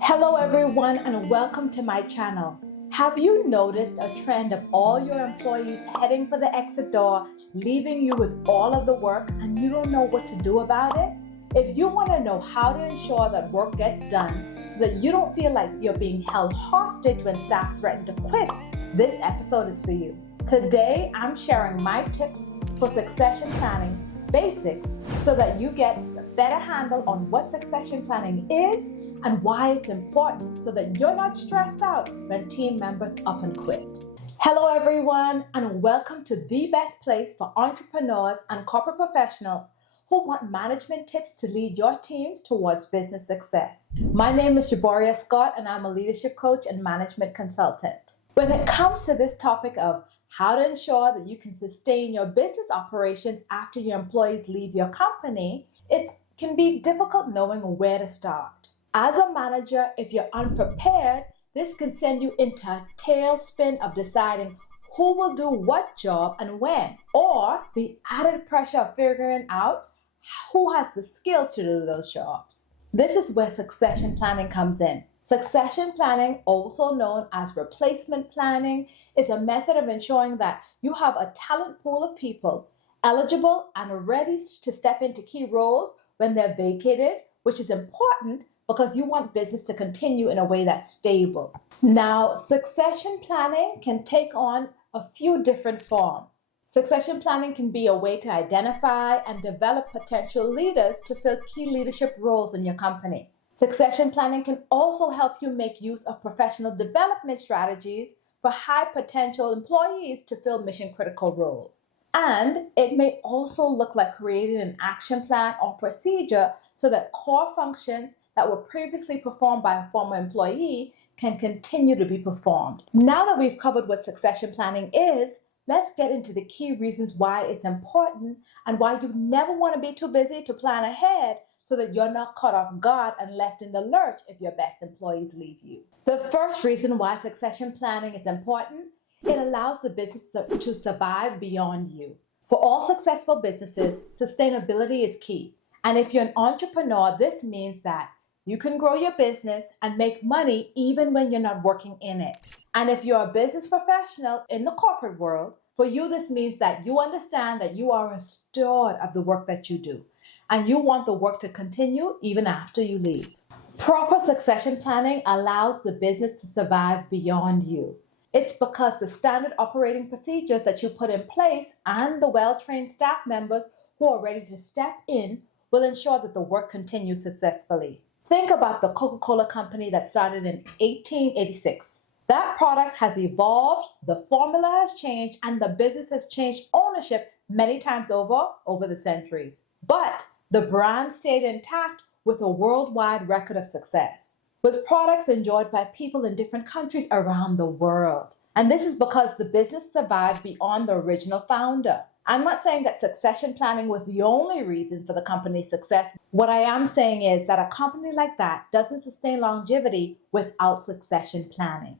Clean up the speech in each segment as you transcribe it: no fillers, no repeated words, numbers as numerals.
Hello everyone and welcome to my channel. Have you noticed a trend of all your employees heading for the exit door, leaving you with all of the work and you don't know what to do about it? If you want to know how to ensure that work gets done so that you don't feel like you're being held hostage when staff threaten to quit, this episode is for you. Today I'm sharing my tips for succession planning basics so that you get a better handle on what succession planning is and why it's important so that you're not stressed out when team members up and quit. Hello everyone and welcome to the best place for entrepreneurs and corporate professionals who want management tips to lead your teams towards business success. My name is Jaboria Scott and I'm a leadership coach and management consultant. When it comes to this topic of how to ensure that you can sustain your business operations after your employees leave your company, it can be difficult knowing where to start. As a manager, if you're unprepared, this can send you into a tailspin of deciding who will do what job and when, or the added pressure of figuring out who has the skills to do those jobs. This is where succession planning comes in. Succession planning, also known as replacement planning, is a method of ensuring that you have a talent pool of people eligible and ready to step into key roles when they're vacated, which is important because you want business to continue in a way that's stable. Now, succession planning can take on a few different forms. Succession planning can be a way to identify and develop potential leaders to fill key leadership roles in your company. Succession planning can also help you make use of professional development strategies for high potential employees to fill mission critical roles. And it may also look like creating an action plan or procedure so that core functions that were previously performed by a former employee can continue to be performed. Now that we've covered what succession planning is, let's get into the key reasons why it's important and why you never want to be too busy to plan ahead so that you're not caught off guard and left in the lurch if your best employees leave you. The first reason why succession planning is important, it allows the business to survive beyond you. For all successful businesses, sustainability is key. And if you're an entrepreneur, this means that you can grow your business and make money even when you're not working in it. And if you're a business professional in the corporate world, for you this means that you understand that you are a steward of the work that you do. And you want the work to continue even after you leave. Proper succession planning allows the business to survive beyond you. It's because the standard operating procedures that you put in place and the well-trained staff members who are ready to step in will ensure that the work continues successfully. Think about the Coca-Cola company that started in 1886. That product has evolved, the formula has changed, and the business has changed ownership many times over the centuries. But the brand stayed intact with a worldwide record of success, with products enjoyed by people in different countries around the world. And this is because the business survived beyond the original founder. I'm not saying that succession planning was the only reason for the company's success. What I am saying is that a company like that doesn't sustain longevity without succession planning.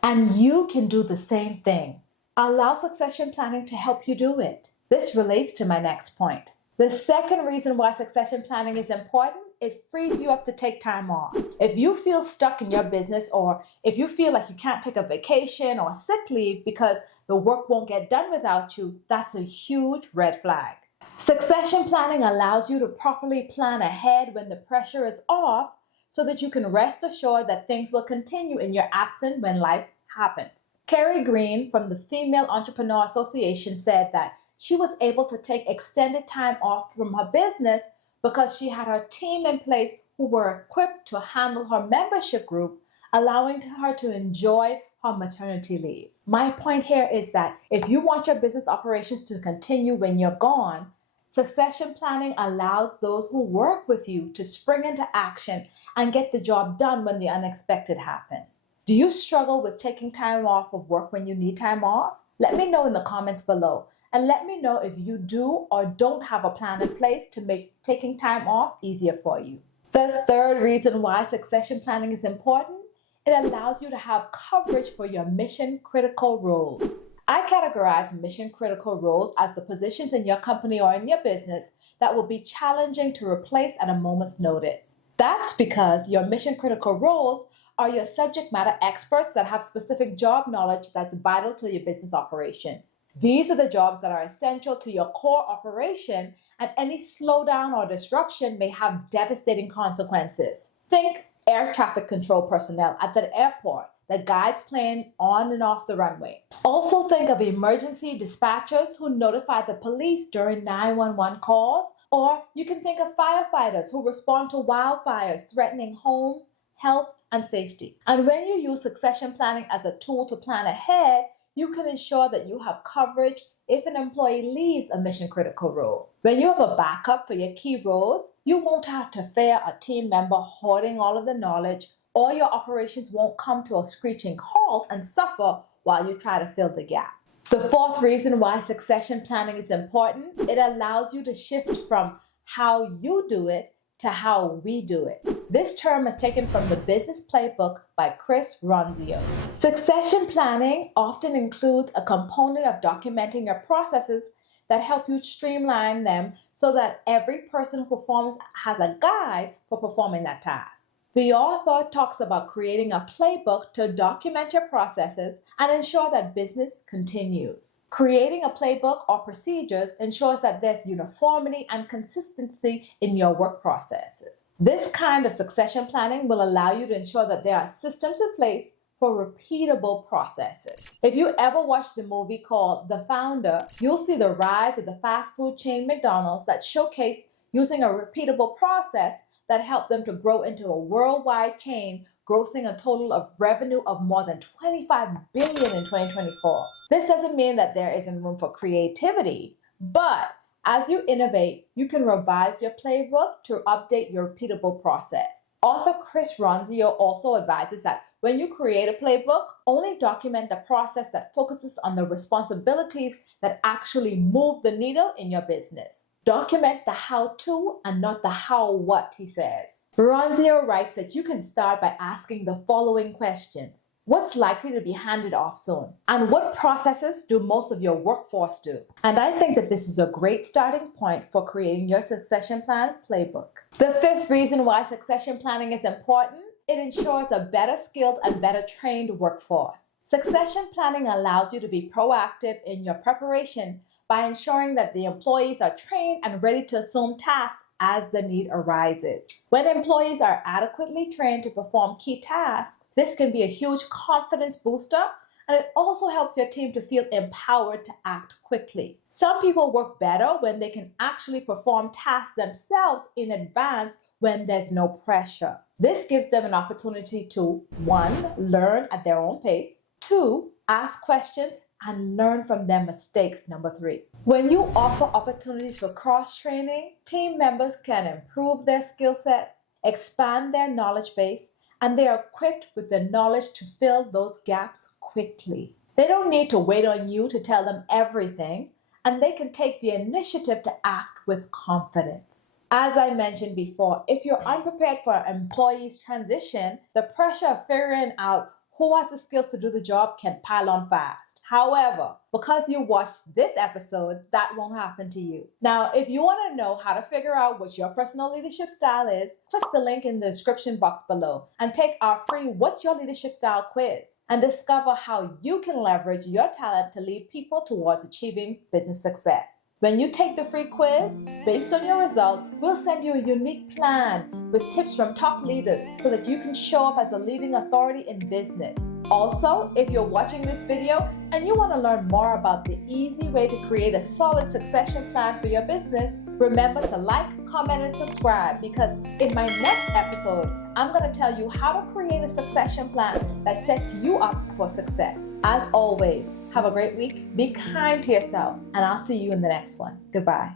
And you can do the same thing. Allow succession planning to help you do it. This relates to my next point. The second reason why succession planning is important, it frees you up to take time off. If you feel stuck in your business or if you feel like you can't take a vacation or sick leave because the work won't get done without you, that's a huge red flag. Succession planning allows you to properly plan ahead when the pressure is off so that you can rest assured that things will continue in your absence when life happens. Carrie Green from the Female Entrepreneur Association said that she was able to take extended time off from her business because she had her team in place who were equipped to handle her membership group, allowing her to enjoy her maternity leave. My point here is that if you want your business operations to continue when you're gone, succession planning allows those who work with you to spring into action and get the job done when the unexpected happens. Do you struggle with taking time off of work when you need time off? Let me know in the comments below. And let me know if you do or don't have a plan in place to make taking time off easier for you. The third reason why succession planning is important, it allows you to have coverage for your mission critical roles. I categorize mission critical roles as the positions in your company or in your business that will be challenging to replace at a moment's notice. That's because your mission critical roles are your subject matter experts that have specific job knowledge that's vital to your business operations. These are the jobs that are essential to your core operation, and any slowdown or disruption may have devastating consequences. Think air traffic control personnel at the airport that guides plane on and off the runway. Also think of emergency dispatchers who notify the police during 911 calls, or you can think of firefighters who respond to wildfires threatening home, health, and safety. And when you use succession planning as a tool to plan ahead, you can ensure that you have coverage if an employee leaves a mission critical role. When you have a backup for your key roles, you won't have to fear a team member hoarding all of the knowledge, or your operations won't come to a screeching halt and suffer while you try to fill the gap. The fourth reason why succession planning is important, it allows you to shift from how you do it to how we do it. This term is taken from the Business Playbook by Chris Ronzio. Succession planning often includes a component of documenting your processes that help you streamline them so that every person who performs has a guide for performing that task. The author talks about creating a playbook to document your processes and ensure that business continues. Creating a playbook or procedures ensures that there's uniformity and consistency in your work processes. This kind of succession planning will allow you to ensure that there are systems in place for repeatable processes. If you ever watched the movie called The Founder, you'll see the rise of the fast food chain McDonald's that showcased using a repeatable process that helped them to grow into a worldwide chain, grossing a total of revenue of more than $25 billion in 2024. This doesn't mean that there isn't room for creativity, but as you innovate, you can revise your playbook to update your repeatable process. Author Chris Ronzio also advises that when you create a playbook, only document the process that focuses on the responsibilities that actually move the needle in your business. Document the how-to and not the how-what, he says. Ronzio writes that you can start by asking the following questions. What's likely to be handed off soon? And what processes do most of your workforce do? And I think that this is a great starting point for creating your succession plan playbook. The fifth reason why succession planning is important, it ensures a better skilled and better trained workforce. Succession planning allows you to be proactive in your preparation by ensuring that the employees are trained and ready to assume tasks as the need arises. When employees are adequately trained to perform key tasks, this can be a huge confidence booster, and it also helps your team to feel empowered to act quickly. Some people work better when they can actually perform tasks themselves in advance when there's no pressure. This gives them an opportunity to 1. Learn at their own pace, 2. Ask questions and learn from their mistakes, number 3. When you offer opportunities for cross-training, team members can improve their skill sets, expand their knowledge base, and they are equipped with the knowledge to fill those gaps quickly. They don't need to wait on you to tell them everything, and they can take the initiative to act with confidence. As I mentioned before, if you're unprepared for an employee's transition, the pressure of figuring out who has the skills to do the job can pile on fast. However, because you watched this episode, that won't happen to you. Now, if you want to know how to figure out what your personal leadership style is, click the link in the description box below and take our free What's Your Leadership Style quiz and discover how you can leverage your talent to lead people towards achieving business success. When you take the free quiz, based on your results, we'll send you a unique plan with tips from top leaders so that you can show up as a leading authority in business. Also, if you're watching this video and you want to learn more about the easy way to create a solid succession plan for your business, remember to like, comment, and subscribe, because in my next episode, I'm going to tell you how to create a succession plan that sets you up for success. As always, have a great week, be kind to yourself, and I'll see you in the next one. Goodbye.